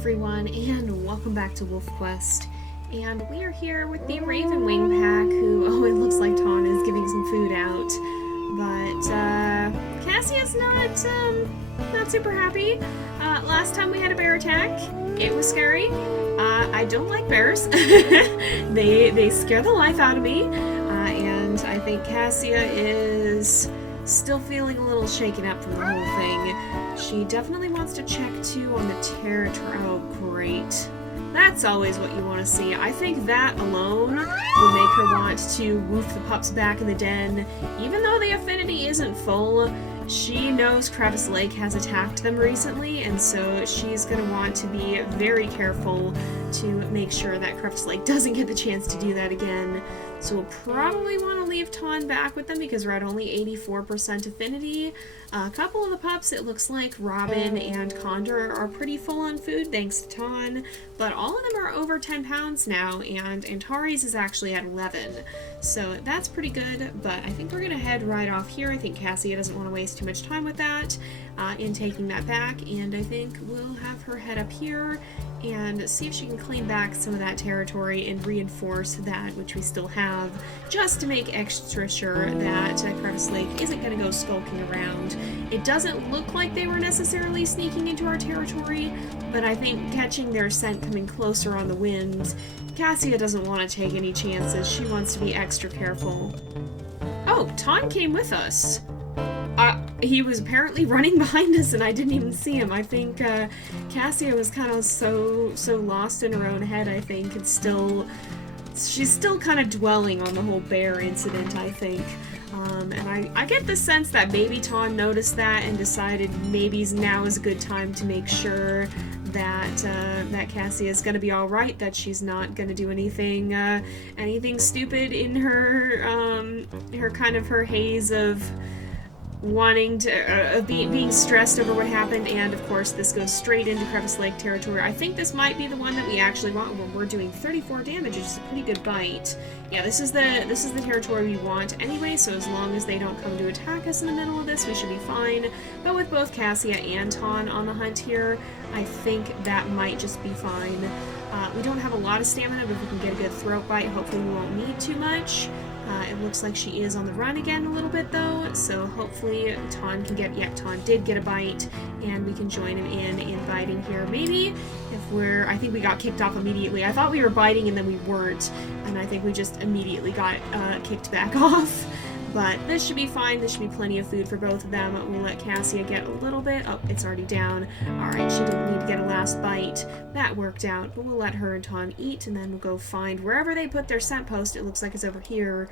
everyone, and welcome back to WolfQuest. And we are here with the Ravenwing pack, who, it looks like Tawn is giving some food out. But, Cassia's not super happy. Last time we had a bear attack, it was scary. I don't like bears. They scare the life out of me. And I think Cassia is still feeling a little shaken up from the whole thing. She definitely wants to check too on the territory. Oh, great. That's always what you want to see. I think that alone will make her want to woof the pups back in the den. Even though the affinity isn't full, she knows Crevice Lake has attacked them recently, and so she's going to want to be very careful to make sure that Crevice Lake doesn't get the chance to do that again. So we'll probably want to leave Tawn back with them because we're at only 84% affinity. A couple of the pups, it looks like Robin and Condor are pretty full on food thanks to Tawn, but all of them are over 10 pounds now, and Antares is actually at 11. So that's pretty good, but I think we're going to head right off here. I think Cassia doesn't want to waste too much time with that in taking that back, and I think we'll have her head up here and see if she can claim back some of that territory and reinforce that which we still have, just to make extra sure that Crevice Lake isn't going to go skulking around. It doesn't look like they were necessarily sneaking into our territory, but I think catching their scent coming closer on the wind, Cassia doesn't want to take any chances. She wants to be extra careful. Oh, Tawn came with us. He was apparently running behind us and I didn't even see him. I think Cassia was kind of so lost in her own head, I think, and she's still kind of dwelling on the whole bear incident, I think. And I get the sense that maybe Tawn noticed that and decided maybe now is a good time to make sure that that Cassia is going to be all right, that she's not going to do anything stupid in her haze of wanting to being stressed over what happened. And of course this goes straight into Crevice Lake territory. I think this might be the one that we actually want, where we're doing 34 damage, which is a pretty good bite. Yeah, this is the territory we want anyway, so as long as they don't come to attack us in the middle of this, we should be fine. But with both Cassia and Tawn on the hunt here, I think that might just be fine. We don't have a lot of stamina, but if we can get a good throat bite, hopefully we won't need too much. It looks like she is on the run again a little bit though, so hopefully Tawn can get, Tawn did get a bite, and we can join him in biting here. Maybe if I think we got kicked off immediately. I thought we were biting and then we weren't, and I think we just immediately got kicked back off. But this should be fine. This should be plenty of food for both of them. We'll let Cassia get a little bit. Oh, it's already down. Alright, she didn't need to get a last bite. That worked out, but we'll let her and Tawn eat, and then we'll go find wherever they put their scent post. It looks like it's over here.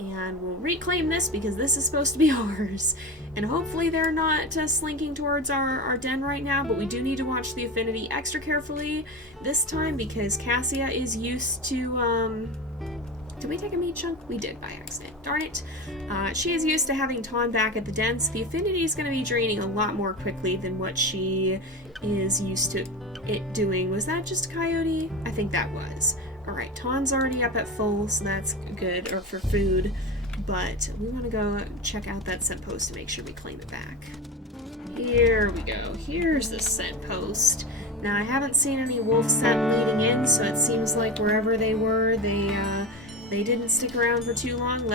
And we'll reclaim this because this is supposed to be ours. And hopefully they're not slinking towards our den right now, but we do need to watch the affinity extra carefully this time because Cassia is used to, did we take a meat chunk? We did by accident. Darn it. She is used to having Tawn back at the den, so the affinity is going to be draining a lot more quickly than what she is used to it doing. Was that just a coyote? I think that was. Alright, Tawn's already up at full, so that's good, or for food, but we want to go check out that scent post to make sure we claim it back. Here we go. Here's the scent post. Now, I haven't seen any wolf scent leading in, so it seems like wherever they were, they didn't stick around for too long.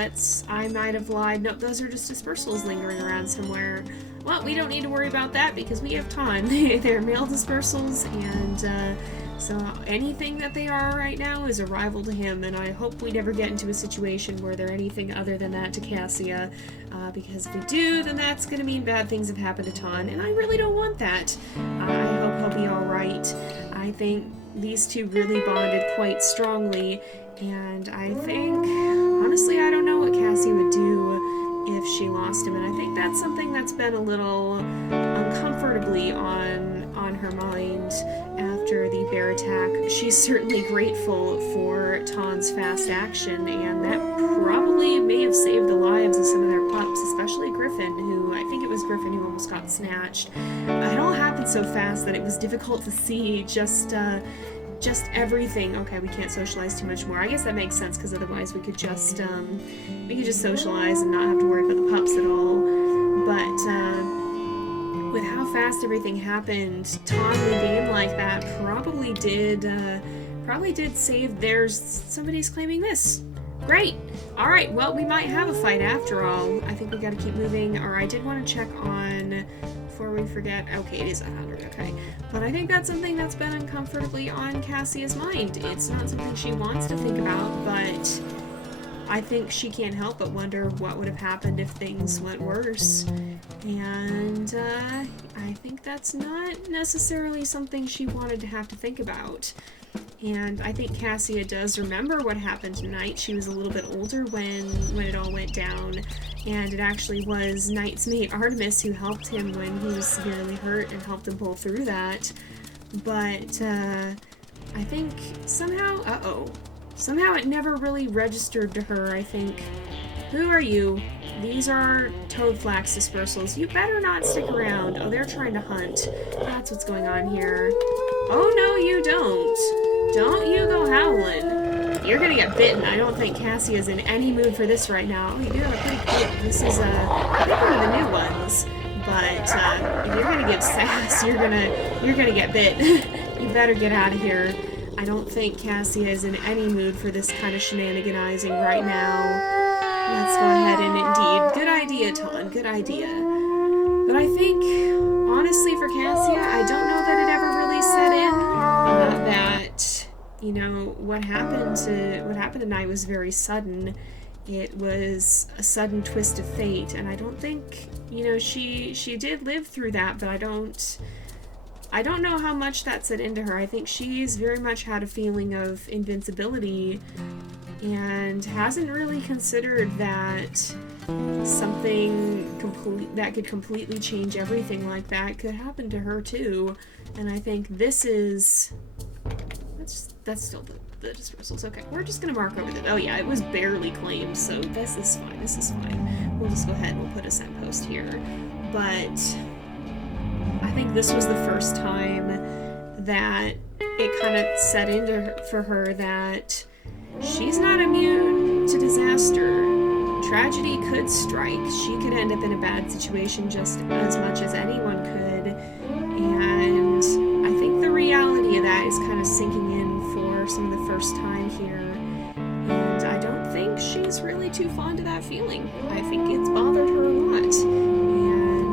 I might have lied. Nope, those are just dispersals lingering around somewhere. Well, we don't need to worry about that because we have Tawn. They're male dispersals, and so anything that they are right now is a rival to him, and I hope we never get into a situation where they're anything other than that to Cassia, because if we do, then that's going to mean bad things have happened to Tawn, and I really don't want that. I hope he'll be alright. I think these two really bonded quite strongly, and I think, honestly, I don't know what Cassie would do if she lost him, and I think that's something that's been a little uncomfortably on her mind after the bear attack. She's certainly grateful for Tawn's fast action, and that probably may have saved the lives of some of their pups, especially Griffin, who, I think it was Griffin who almost got snatched. It all happened so fast that it was difficult to see just everything. Okay, we can't socialize too much more. I guess that makes sense, because otherwise we could just socialize and not have to worry about the pups at all. But with how fast everything happened, Tawn leaving in like that probably did save theirs. Somebody's claiming this. Great. All right, well, we might have a fight after all. I think we got to keep moving. Or I did want to check on, before we forget, okay, it is 100, okay. But I think that's something that's been uncomfortably on Cassia's mind. It's not something she wants to think about, but I think she can't help but wonder what would have happened if things went worse. And I think that's not necessarily something she wanted to have to think about. And I think Cassia does remember what happened tonight. She was a little bit older when it all went down, and it actually was Knight's mate Artemis who helped him when he was severely hurt and helped him pull through that. But I think somehow it never really registered to her, I think. Who are you? These are toadflax dispersals. You better not stick around. Oh, they're trying to hunt. That's what's going on here. Oh, no, you don't. Don't you go howling. You're gonna get bitten. I don't think Cassie is in any mood for this right now. Oh, you do have a pretty cool... This is, I think one of the new ones. But, if you're gonna give sass, you're gonna get bit. You better get out of here. I don't think Cassia is in any mood for this kind of shenaniganizing right now. Let's go ahead and indeed. Good idea, Tawn. Good idea. But I think, honestly, for Cassia, I don't know that it ever really set in that, you know, what happened tonight was very sudden. It was a sudden twist of fate, and I don't think, you know, she did live through that, but I don't know how much that set into her. I think she's very much had a feeling of invincibility and hasn't really considered that something that could completely change everything like that could happen to her too. And I think this is... That's still the dispersals. Okay, we're just gonna mark over that. Oh yeah, it was barely claimed, so this is fine. This is fine. We'll just go ahead and we'll put a scent post here. But I think this was the first time that it kind of set into for her that she's not immune to disaster. Tragedy could strike. She could end up in a bad situation just as much as anyone could. And I think the reality of that is kind of sinking in for some of the first time here. And I don't think she's really too fond of that feeling. I think it's bothered her a lot. And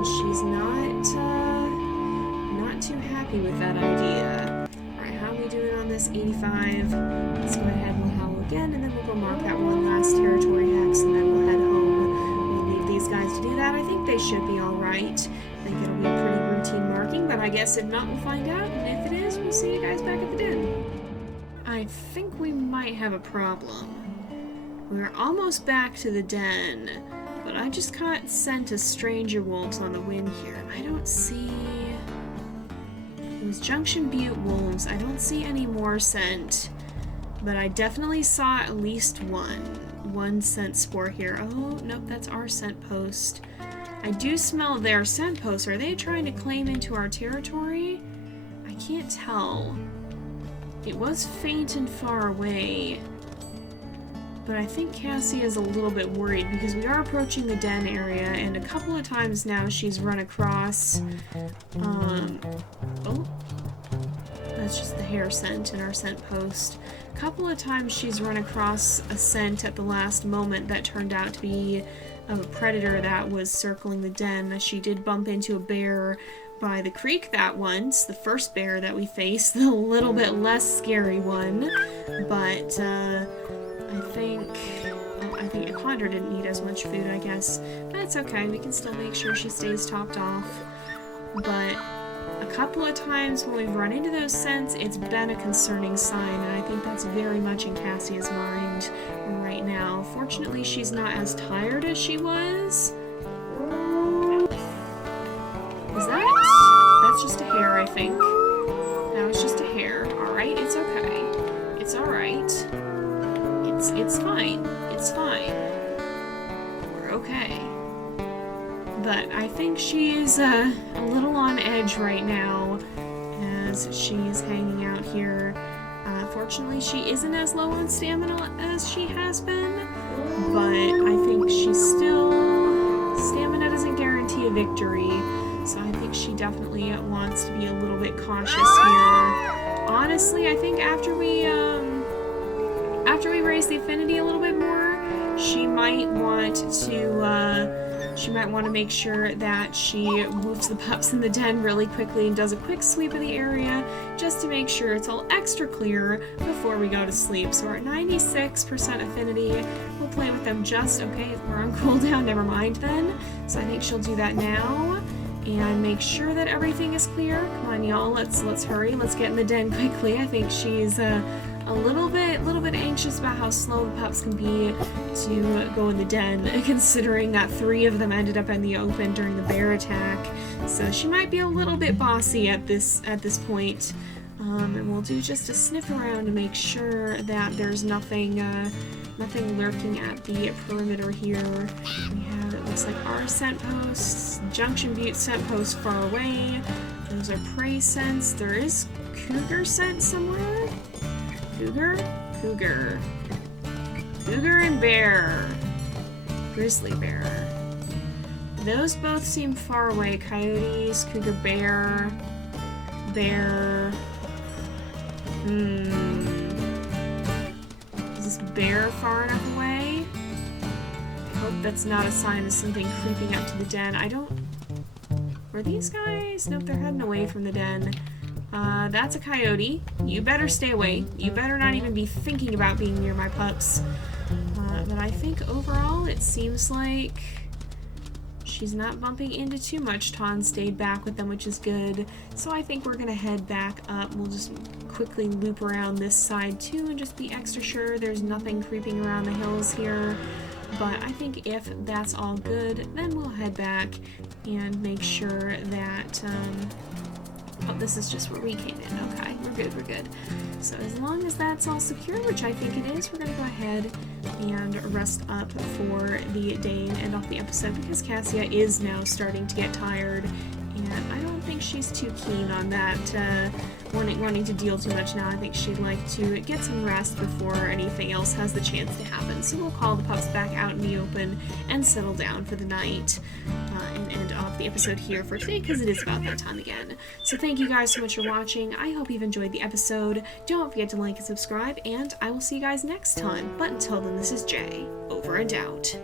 she's not too happy with that idea. Alright, how are we doing on this? 85. Let's go ahead and we'll howl again, and then we'll go mark that one last territory hex, and then we'll head home. We'll leave these guys to do that. I think they should be alright. I think it'll be a pretty routine marking, but I guess if not, we'll find out. And if it is, we'll see you guys back at the den. I think we might have a problem. We're almost back to the den, but I just caught scent of stranger wolves on the wind here. I don't see... It was Junction Butte wolves. I don't see any more scent, but I definitely saw at least one scent spore here. Oh, nope, that's our scent post. I do smell their scent post. Are they trying to claim into our territory? I can't tell. It was faint and far away, but I think Cassie is a little bit worried because we are approaching the den area, and a couple of times now she's run across, oh, that's just the hair scent in our scent post. A couple of times she's run across a scent at the last moment that turned out to be of a predator that was circling the den. She did bump into a bear by the creek that once, the first bear that we faced, the little bit less scary one, but I think Condor didn't need as much food, I guess. But it's okay, we can still make sure she stays topped off. But a couple of times when we've run into those scents, it's been a concerning sign, and I think that's very much in Cassia's mind right now. Fortunately, she's not as tired as she was. Is that? That's just a hair, I think. That was just a hair. Alright, it's okay. It's alright. It's fine. It's fine. We're okay. But I think she's a little on edge right now as she's hanging out here. Fortunately, she isn't as low on stamina as she has been, but I think she's still... Stamina doesn't guarantee a victory, so I think she definitely wants to be a little bit cautious here. Honestly, I think after we raise the affinity a little bit more, she might want to make sure that she moves the pups in the den really quickly and does a quick sweep of the area just to make sure it's all extra clear before we go to sleep. So we're at 96% affinity. We'll play with them just, okay, we're on cooldown, never mind then. So I think she'll do that now and make sure that everything is clear. Come on, y'all, let's hurry. Let's get in the den quickly. I think she's a little bit anxious about how slow the pups can be to go in the den, considering that 3 of them ended up in the open during the bear attack. So she might be a little bit bossy at this point. And we'll do just a sniff around to make sure that there's nothing lurking at the perimeter here. We have, it looks like, our scent posts, Junction Butte scent post far away. Those are prey scents. There is cougar scent somewhere. Cougar and bear. Grizzly bear. Those both seem far away. Coyotes, cougar, bear. Is this bear far enough away? I hope that's not a sign of something creeping up to the den. Were these guys? Nope, they're heading away from the den. That's a coyote. You better stay away. You better not even be thinking about being near my pups. But I think overall it seems like she's not bumping into too much. Tawn stayed back with them, which is good. So I think we're gonna head back up. We'll just quickly loop around this side too and just be extra sure there's nothing creeping around the hills here. But I think if that's all good, then we'll head back and make sure that, oh, this is just where we came in. Okay, we're good. So as long as that's all secure, which I think it is, we're gonna go ahead and rest up for the day and end off the episode because Cassia is now starting to get tired, and I don't think she's too keen on that, wanting to deal too much now. I think she'd like to get some rest before anything else has the chance to happen. So we'll call the pups back out in the open and settle down for the night, and end off the episode here for today because it is about that time again. So thank you guys so much for watching. I hope you've enjoyed the episode. Don't forget to like and subscribe, and I will see you guys next time. But until then, this is Jay, over and out.